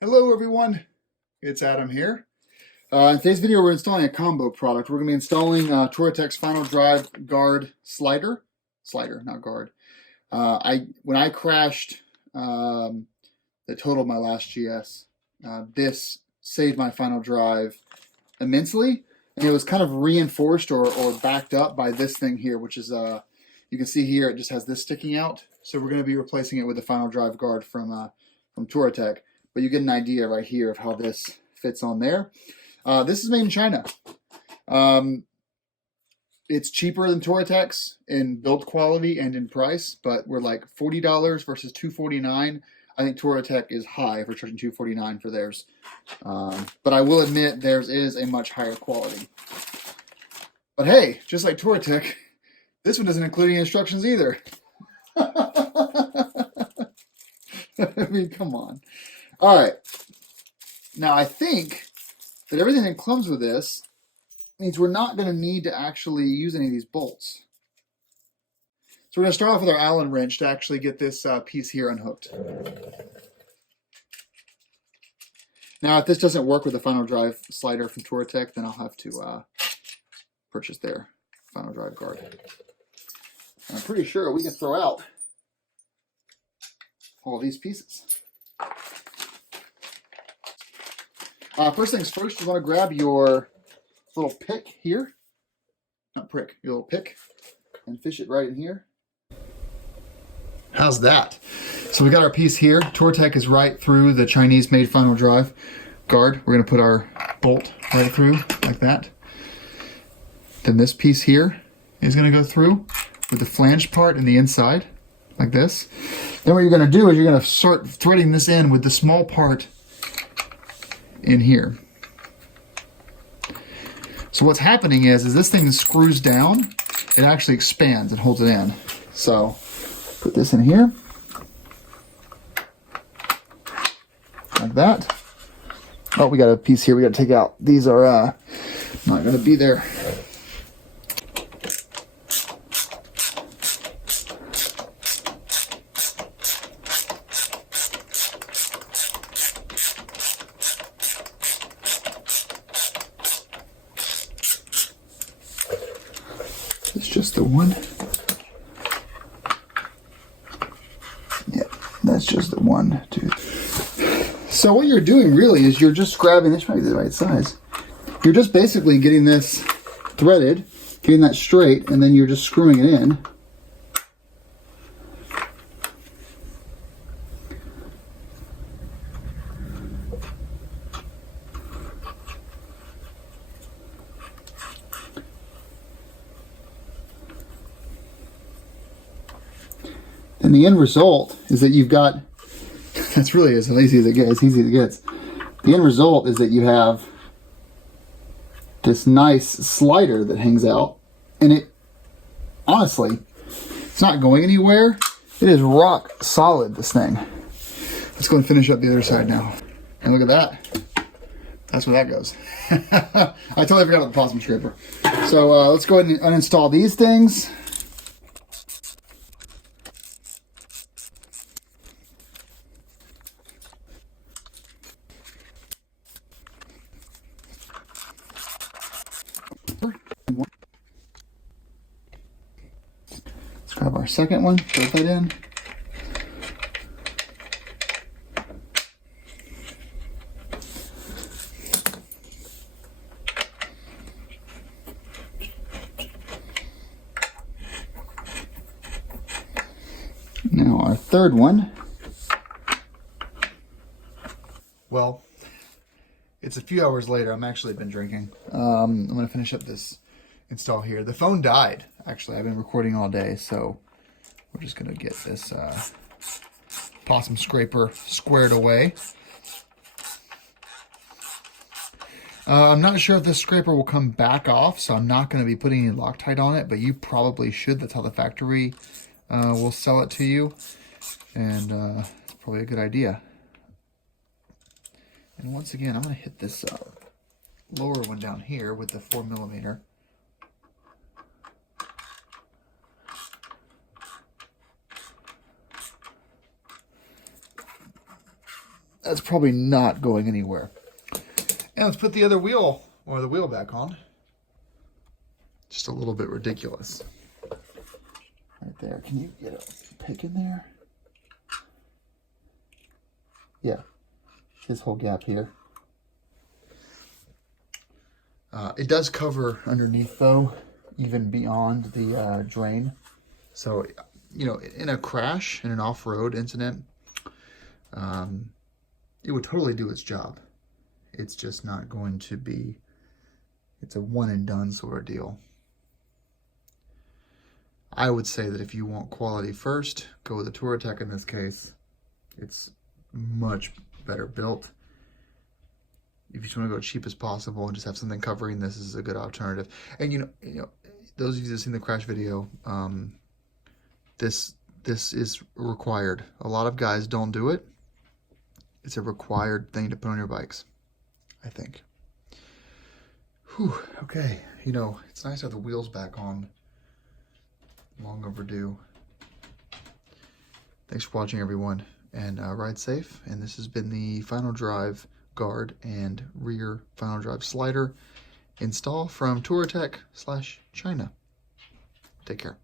Hello everyone, it's Adam here. In today's video we're installing a combo product. We're going to be installing Touratech's final drive guard slider, not guard. When I crashed the total of my last GS, this saved my final drive immensely, and it was kind of reinforced or backed up by this thing here, which is you can see here it just has this sticking out. So we're going to be replacing it with the final drive guard from Touratech. But you get an idea right here of how this fits on there. This is made in China. It's cheaper than Touratech's in build quality and in price, but we're like $40 versus $249. I think Touratech is high for charging $249 for theirs. But I will admit theirs is a much higher quality. But hey, just like Touratech, this one doesn't include any instructions either. I mean, come on. All right, now I think that everything that comes with this means we're not going to need to actually use any of these bolts. So we're going to start off with our Allen wrench to actually get this piece here unhooked. Now, if this doesn't work with the final drive slider from Touratech, then I'll have to purchase their final drive guard. And I'm pretty sure we can throw out all these pieces. First things first, you want to grab your little pick here. Not prick, your little pick. And fish it right in here. How's that? So we got our piece here. Touratech is right through the Chinese-made final drive guard. We're going to put our bolt right through like that. Then this piece here is going to go through with the flange part in the inside, like this. Then what you're going to do is you're going to start threading this in with the small part in here. So what's happening is this thing screws down, it actually expands and holds it in. So put this in here, like that. Oh, we got a piece here we got to take out. These are not going to be there. It's just the one. Yeah, that's just the 1, 2. So what you're doing really is you're just grabbing, this might be the right size. You're just basically getting this threaded, getting that straight, and then you're just screwing it in. And the end result is that you've got, that's really as easy as it gets, The end result is that you have this nice slider that hangs out, and it, honestly, it's not going anywhere. It is rock solid, this thing. Let's go and finish up the other side now. And look at that. That's where that goes. I totally forgot about the possum scraper. So let's go ahead and uninstall these things. Let's grab our second one, put that in. Now our third one. Well, it's a few hours later. I'm actually been drinking. I'm going to finish up this install here. The phone died, actually. I've been recording all day, so we're just going to get this possum scraper squared away. I'm not sure if this scraper will come back off, so I'm not going to be putting any Loctite on it, but you probably should. That's how the factory will sell it to you, and it's probably a good idea. And once again, I'm going to hit this lower one down here with the 4mm. that's probably not going anywhere. And let's put the other wheel, or the wheel back on. Just a little bit ridiculous. Right there. Can you get a pick in there? Yeah. This whole gap here. It does cover underneath though, even beyond the drain. So, you know, in a crash, in an off-road incident, it would totally do its job. It's just not going to be, it's a one and done sort of deal. I would say that if you want quality first, go with the Touratech in this case. It's much better built. If you just want to go cheap as possible and just have something covering this, is a good alternative. And you know, those of you that have seen the crash video, this is required. A lot of guys don't do it. It's a required thing to put on your bikes, I think. Whew, okay. You know, it's nice to have the wheels back on. Long overdue. Thanks for watching, everyone, and ride safe. And this has been the Final Drive guard and rear Final Drive slider install from Touratech / China. Take care.